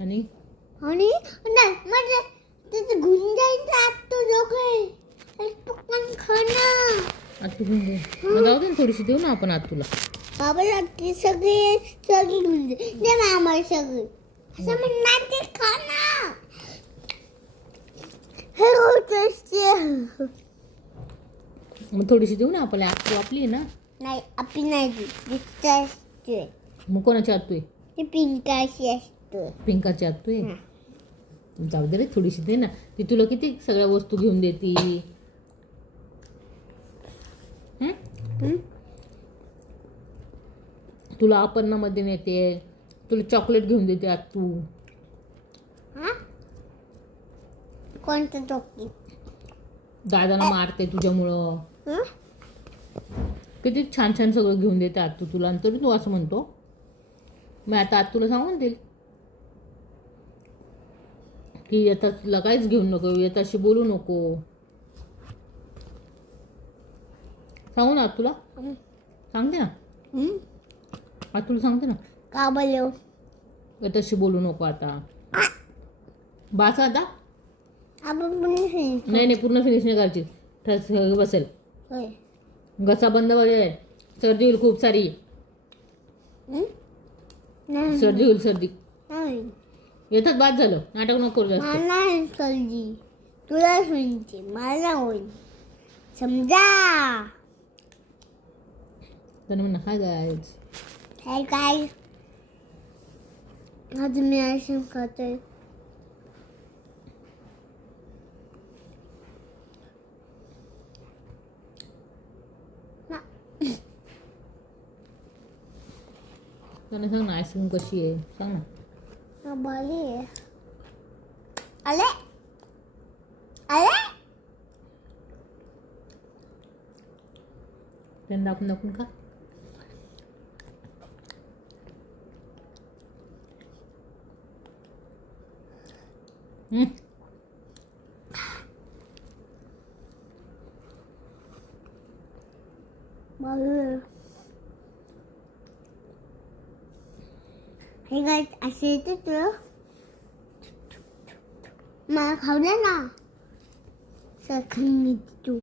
आणि आणि नाही म्हणजे तिथे घेऊन जायचं आत तो दोघे पक्कन खाणं. आत घेऊन दे. मग जाऊ दे ना, थोडीशी देऊ ना आपण आत तुला. बाबाला ते सगळे सगळी घेऊन दे मामा सगळी असं म्हणणार ते खाणं हे होत असते. मग थोडीशी देऊ ना आपल्याला. आत तू आपली आहे ना. नाही आपली नाही दिसत असते मग कोणाची आत तू आहे? ते पिंकाशी असतो. पिंकाची आत तू आहे. जाऊ दे रे, थोडीशी दे ना. ती तुला किती सगळ्या वस्तू घेऊन देती. तुला अपन्नामध्ये नेते, तुला चॉकलेट घेऊन देते आत तू. कोणतं चॉकलेट? दादाला मारते तुझ्यामुळं. किती छान छान सगळं घेऊन देते आत तू तुला, आणि तरी तू असं म्हणतो. मी आता आत तुला सांगून देईल की येता तुला काहीच घेऊन नको, येताशी बोलू नको. सांगू ना आत तुला? सांगते ना आत तुला, सांगते ना. का बोलव येताशी बोलू नको आता. बास आता. आपण पण नाही पूर्ण फिनिश नाही करायची. ठस बसेल. घसा बंद पाहिजे. सर्दी होईल खूप सारी. सर्दी होईल सर्दी. येतात बाद झालं. नाटक नको करू जास्त. मला सर्दी तुला सुनते मला होईल समजा. तर म्हणा हाय गाईज. काय काय आज मी आयस्क्रीम खातोय. त्यांना सांग ना आईस्क्रीम कशी आहे सांग ना. बरी आहे. आले आले त्यांना दाखवून दाखवून खा. हे काय असे येते तुला मला खाऊ दे ना. सखी तू